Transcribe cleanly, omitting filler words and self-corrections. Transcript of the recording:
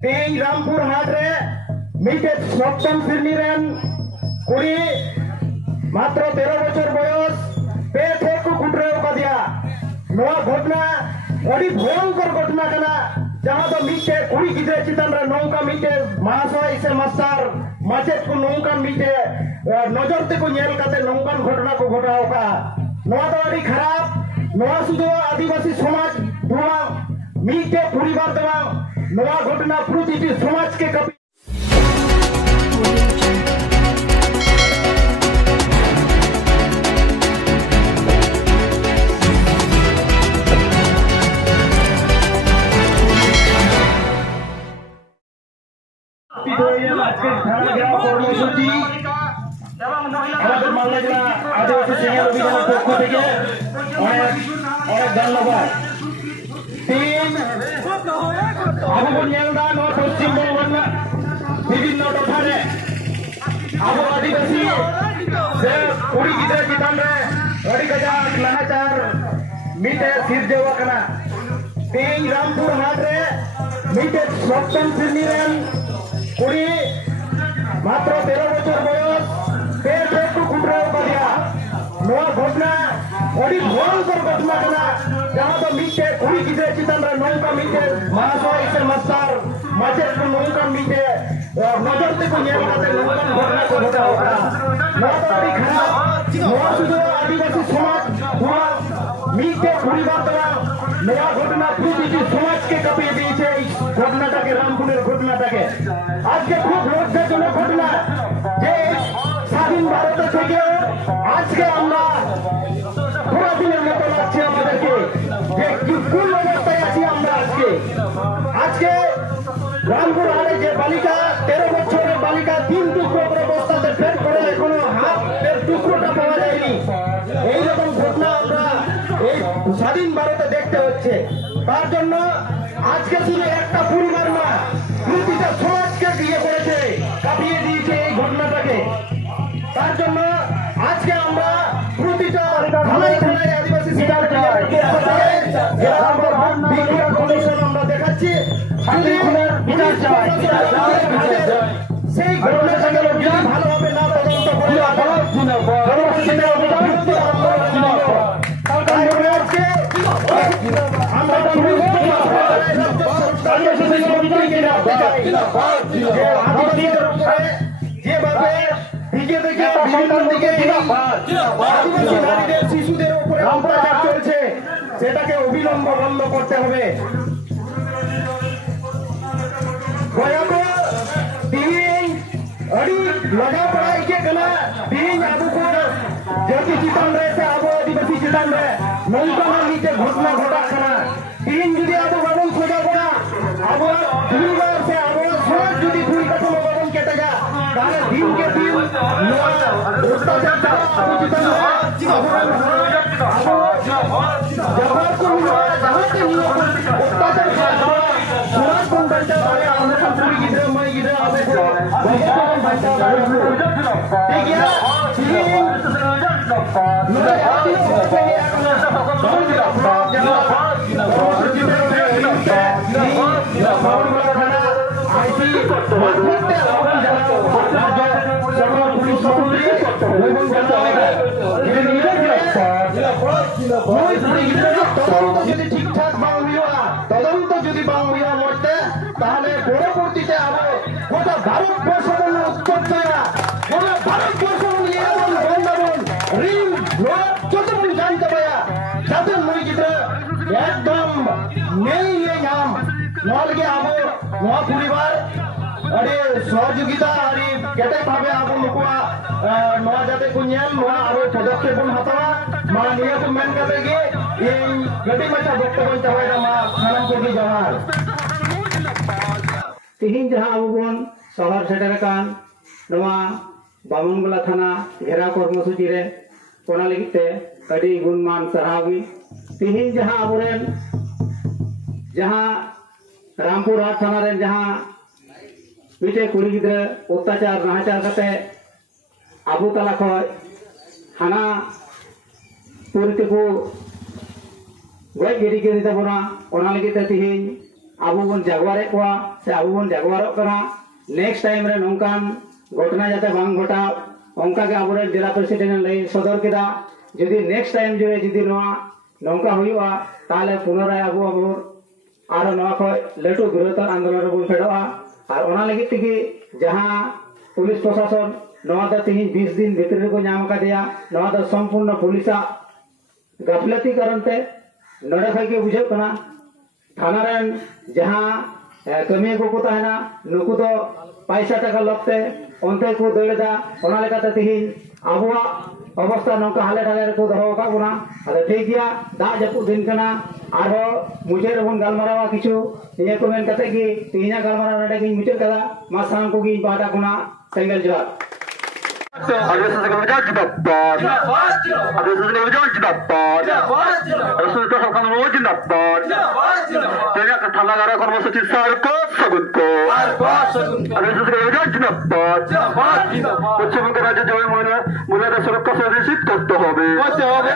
तेज रामपुर हाट रे मिटे सप्तम श्रेणी रेन कुड़ी मात्र 13 बछर बयस पे ठेक को कुटराव कदिया नवा घटना अड़ी भयंकर घटना कना जहां तो मिटे कुड़ी गिदरे चितन रे नौका मिटे महाशय से मास्टर माचेत को नौका मिटे नजर ते को नेल काते नौकान घटना को घटाव का नवा तो अड़ी खराब नवा सुदो आदिवासी समाज दुआ मिटे परिवार दवा नवा घटना प्रतिटी समाज के कपि আমাদের মালদা আদিবাসী সিনিয়র অভিযানের পক্ষ থেকে অনেক ধন্যবাদ। আবু নিয়ালদান ও পশ্চিমবঙ্গ বিভিন্ন টঠারে আবু আদিবাসী যে কুড়ি গিদ্রা চিতান রে अड़ी गजाक नानाचार मिटे सिरजेव कना तेज रामपुर हाट रे मिटे सप्तम श्रेणी रेन कुड़ी मात्र 13 बछर बयस पे ठेक को कुटराव कदिया नवा घटना अड़ी भयंकर घटना कना जहां तो मिटे कुड़ी गिद्रा चितन रे नौका मिटे महाशय से मास्टर माचेत को नौका मिटे नजर ते को नेल काते नौकान घटना को घटाव का नवा तो अड़ी खराब नवा सुदो आदिवासी समाज दुआ मिटे परिवार दवा नवा घटना प्रतिटी समाज के कपिয়ে দিয়েছে এই ঘটনাটাকে রামপুরের ঘটনাটাকে আজকে খুব লজ্জাজনক ঘটনা যে স্বাধীন ভারত থেকে আজকে আমরা পুরো দিনের মতো লাগছে আমাদেরকে যে কি কোন অবস্থায় আছি আমরা আজকে রামপুর হাটে যে বালিকা 13 বছরের বালিকা 3 টুকরো করে বস্তাতে ফেল করে এখনো হাতের টুকরোটা পাওয়া যায়নি এইরকম ঘটনা আমরা এই স্বাধীন ভারতে দেখতে হচ্ছে তার জন্য আজকে শুধু একটা পরিবার না প্রতিটা সমাজকে দিয়ে করেছে কাঁপিয়ে দিয়েছে এই ঘটনাটাকে তার জন্য আজকে আমরা প্রতিটা থানায় থানায় আদিবাসী শিকার আমরা দেখাচ্ছি বিচার চাই সেই ঘটনাটাকে ভালোভাবে না তদন্ত করে যেভাবে দিকে দিকে শিশুদের উপরে অত্যাচার চলছে সেটাকে অবিলম্ব বন্ধ করতে হবে। अड़ी लगा पड़ाई के गला दिन आबू को जति चितन रहे से आबू आदिवासी चितन रहे नौका नीचे घटना घटा खाना तीन जुदी आबू बाबन सोजा पड़ा आबू दुनिया से आबू सोच जुदी भूल का तो बाबन केटे जा तारे दिन के दिन अत्याचार आबू चितन जवाब को मिला जहां के अत्याचार सुराज कौन बनता है हमने पूरी गिरे मैं गिरे आबू को ठीक है ঠিকঠাক তদন্ত যদি বাং হইয়া মরতে তাহলে পরবর্তীতে আরো গোটা ভারতবর্ষ উত্তর দেয়া গোটা ভারতবর্ষ নিয়ে বৃন্দাবন ঋণ যতক্ষণ জানতে পারা যাদের মই গিদ্রা একদম নেই নাম নলগে আবো নয়া পরিবার अरे सहयोगिता अरे केटे भावे आबो नुकुआ नवा जाते को नेल नवा आरो पदक्षेप बन हतावा मा निया को मेन काते गे ए गडी मचा बक्तव्य चावायना मा सालाम को गी जवार तिहिन जहां आबो बन शहर सेटर कान नवा बामनगोला थाना घेरा कर्मसूची रे कोना लगिते अडी गुणमान सरावी तिहिन जहां आबोरेन जहां रामपुर हाट थाना रे जहां मिटे कुड़ी गिद्रा अत्याचार नाहाचार करते आबू तला खय हाना पुरते को गज गिरी के दिता बना ओना लगी ते तिहिन abu bun jaguar ekwa se abu bun jaguar kana next time re nongkan घटना जाते bang घटा onka ge abure jela president lay sodor keda jodi next time jore jodi noa nongka huyuwa tale punoray abu aro noa ko letu birotar andolon re bun fedoa ar ona lagi tigi jaha police प्रशासन नवा दा तीन 20 दिन भीतर को नाम का दिया नवा दा संपूर्ण पुलिसा गफलती करनते नडे खाई के बुझे कना थाना रन जहां कमी को ताहना नुकु तो पैसा टाका लगते onte को दौड़दा ओना लेकाते तीन आबुआ अवस्था नौका हाले ढाले को दहो का बुना अरे ठीक गया दा जपु दिन कना आरो मुझे रबन गालमारावा किछु ये को मेन कते की तीना गालमारा नडे की मुझे कदा मासां को की बाटा कुना सेंगल जवाब Ada sesuatu yang dapat. Ada sesuatu yang dapat. Ada sesuatu yang dapat. Jadi katalah gara korban suci sarko sagunko. Ada sesuatu yang dapat. Macam kerja jauh mana, mulai dari surat kasih riset kotor hobi.